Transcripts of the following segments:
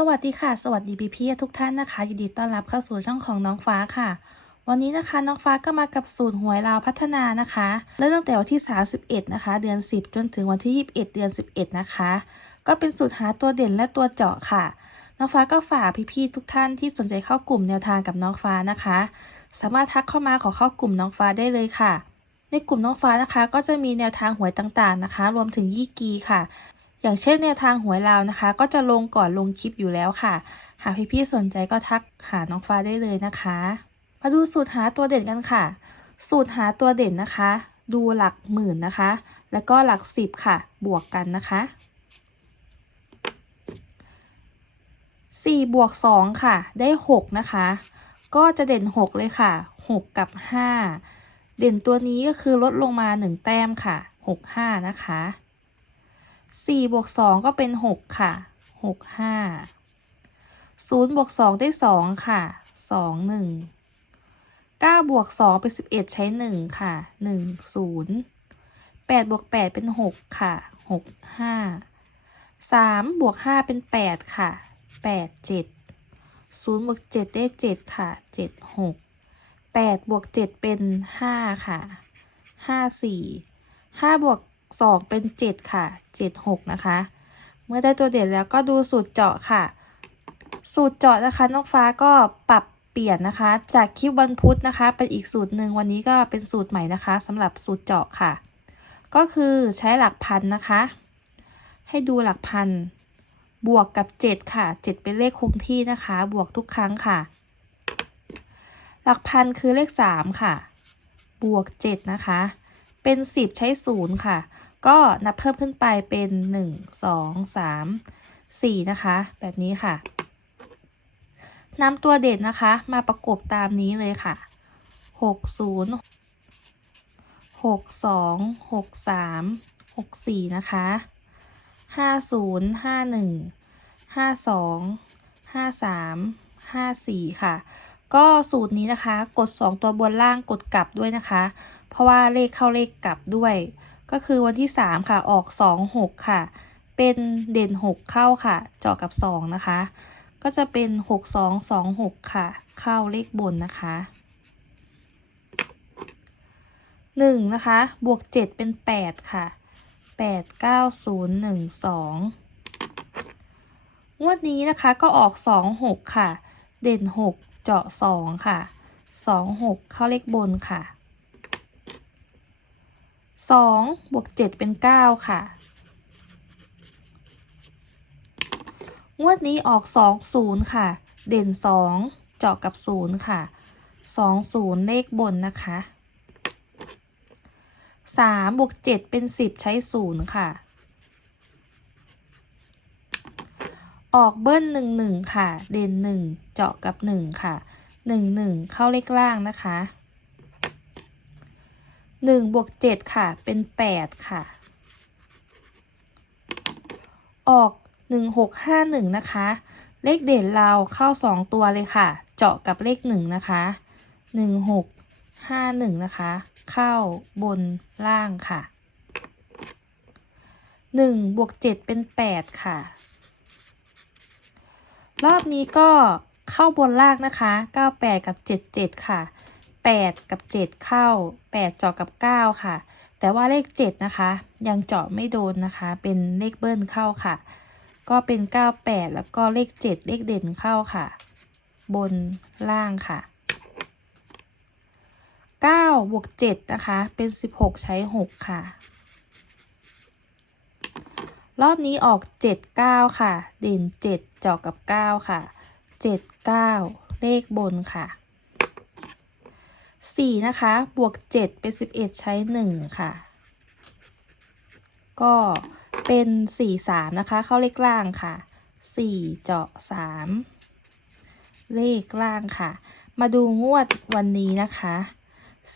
สวัสดีค่ะ สวัสดีพี่ๆทุกท่านนะคะ ยินดีต้อนรับเข้าสู่ช่องของน้องฟ้าค่ะ วันนี้นะคะน้องฟ้าก็มากับสูตรหวยลาวพัฒนานะคะเริ่มตั้งแต่วันที่ 31 นะคะ เดือน 10 จนถึงวันที่ 21 เดือน 11 นะคะ ก็เป็นสูตรหาตัวเด่นและตัวเจาะค่ะ น้องฟ้าก็ฝากพี่ๆทุกท่านที่สนใจเข้ากลุ่มแนวทางกับน้องฟ้านะคะ สามารถทักเข้ามาขอเข้ากลุ่มน้องฟ้าได้เลยค่ะ ในกลุ่มน้องฟ้านะคะ ก็จะมีแนวทางหวยต่างๆนะคะ รวมถึงยี่กีค่ะ อย่างเช่นแนวทางหวยลาวนะคะ ก็จะลงก่อนลงคลิปอยู่แล้วค่ะ หากพี่ๆสนใจก็ทักหาน้องฟ้าได้เลยนะคะ มาดูสูตรหาตัวเด่นกันค่ะ สูตรหาตัวเด่นนะคะ ดูหลักหมื่นนะคะ แล้วก็หลักสิบค่ะ บวกกันนะคะสี่บวกสองค่ะ ได้หกนะคะ ก็จะเด่นหกเลยค่ะหกกับห้าเด่นตัวนี้ก็คือลดลงมาหนึ่งแต้มค่ะหกห้านะคะ สี่บวกสองก็เป็นหกค่ะหกห้าศูนย์บวกสองได้สองค่ะสองหนึ่งเก้าบวกสองเป็นสิบเอ็ดใช้หนึ่งค่ะหนึ่งศูนย์แปดบวกแปดเป็นหกค่ะหกห้าสามบวกห้าเป็นแปดค่ะแปดเจ็ดศูนย์บวกเจ็ดได้เจ็ดค่ะเจ็ดหกแปดบวกเจ็ดเป็นห้าค่ะห้าสี่ห้าบวก สองเป็นเจ็ดค่ะเจ็ดหกนะคะ เมื่อได้ตัวเด่นแล้วก็ดูสูตรเจาะค่ะ สูตรเจาะนะคะน้องฟ้าก็ปรับเปลี่ยนนะคะ จากคลิปวันพุธนะคะ เป็นอีกสูตรหนึ่งวันนี้ก็เป็นสูตรใหม่นะคะสำหรับสูตรเจาะค่ะ ก็คือใช้หลักพันนะคะ ให้ดูหลักพันบวกกับ 7 ค่ะ 7 เป็นเลขคงที่นะคะ บวกทุกครั้งค่ะ หลักพันคือเลข 3 ค่ะ บวก 7 นะคะ เป็น 10 ใช้0ค่ะ ก็นับเพิ่มขึ้นไปเป็น 1 2 3 4 นะคะ แบบนี้ค่ะนำตัวเด่นนะคะ มาประกบตามนี้เลยค่ะ 60 62 63 64 นะคะห้าศูนย์ห้าหนึ่งห้าสองห้าสามห้าสี่ค่ะ ก็สูตรนี้นะคะ กดสองตัวบนล่างกดกลับด้วยนะคะ เพราะว่าเลขเข้าเลขกลับด้วย ก็คือวันที่สามค่ะออกสองหกค่ะ เป็นเด่นหกเข้าค่ะ เจาะกับสองนะคะ ก็จะเป็นหกสองสองหกค่ะ เข้าเลขบนนะคะหนึ่งนะคะ บวกเจ็ดเป็นแปดค่ะแปดเก้าศูนย์หนึ่งสองงวดนี้นะคะก็ออกสองหกค่ะ เด่นหกเจาะสองค่ะสองหกเข้าเลขบนค่ะ สองบวกเจ็ดเป็นเก้าค่ะ งวดนี้ออกสองศูนย์ค่ะ เด่นสองเจาะกับศูนย์ค่ะสองศูนย์เลขบนนะคะสามบวกเจ็ดเป็นสิบใช้ศูนย์ค่ะ ออกเบิ้ลหนึ่งหนึ่งค่ะ เด่นหนึ่งเจาะกับหนึ่งค่ะหนึ่งหนึ่งเข้าเลขล่างนะคะ หนึ่งบวกเจ็ดค่ะ เป็นแปดค่ะ ออกหนึ่งหกห้าหนึ่งนะคะ เลขเด่นเราเข้าสองตัวเลยค่ะ เจาะกับเลขหนึ่งนะคะหนึ่งหกห้าหนึ่งนะคะ เข้าบนล่างค่ะหนึ่งบวกเจ็ดเป็นแปดค่ะ รอบนี้ก็เข้าบนล่างนะคะเก้าแปดกับเจ็ดเจ็ดค่ะ แปดกับเจ็ดเข้าแปดเจาะกับเก้าค่ะ แต่ว่าเลขเจ็ดนะคะ ยังเจาะไม่โดนนะคะ เป็นเลขเบิ้ลเข้าค่ะ ก็เป็นเก้าแปดแล้วก็เลขเจ็ดเลขเด่นเข้าค่ะ บนล่างค่ะ 9 บวก 7 นะคะ เป็น 16 ใช้ 6 ค่ะ รอบนี้ออก 7 9 ค่ะ เด่น 7 เจาะกับ 9 ค่ะ 7 9 เลขบนค่ะ 4 นะคะ บวก 7 เป็น 11 ใช้ 1 ค่ะ ก็เป็น 4 3 นะคะ เข้าเลขล่างค่ะ 4 เจาะ 3 เลขล่างค่ะ มาดูงวดวันนี้นะคะ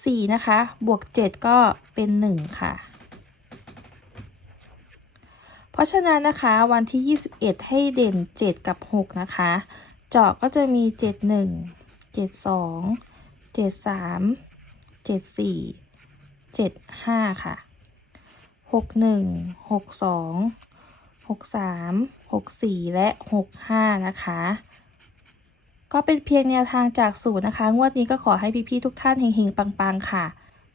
สี่นะคะ บวกเจ็ดก็เป็นหนึ่งค่ะ เพราะฉะนั้นนะคะวันที่ยี่สิบเอ็ดให้เด่นเจ็ดกับหกนะคะ เจาะก็จะมีเจ็ดหนึ่ง เจ็ดสามเจ็ดสี่เจ็ดห้าค่ะหกหนึ่งหกสองห63 64และ65นะคะ ก็เป็นเพียงแนวทางจากสูตรนะคะ งวดนี้ก็ขอให้พี่ๆทุกท่านเฮงๆปังๆค่ะ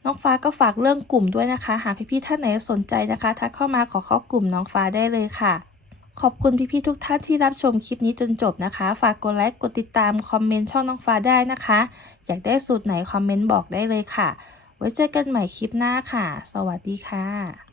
น้องฟ้าก็ฝากเรื่องกลุ่มด้วยนะคะ หากพี่ๆท่านไหนสนใจนะคะ ทักเข้ามาขอเข้ากลุ่มน้องฟ้าได้เลยค่ะ ขอบคุณพี่ๆทุกท่านที่รับชมคลิปนี้จนจบนะคะ ฝากกดไลค์ กดติดตาม คอมเมนต์ช่องน้องฟ้าได้นะคะ อยากได้สูตรไหนคอมเมนต์บอกได้เลยค่ะ ไว้เจอกันใหม่คลิปหน้าค่ะ สวัสดีค่ะ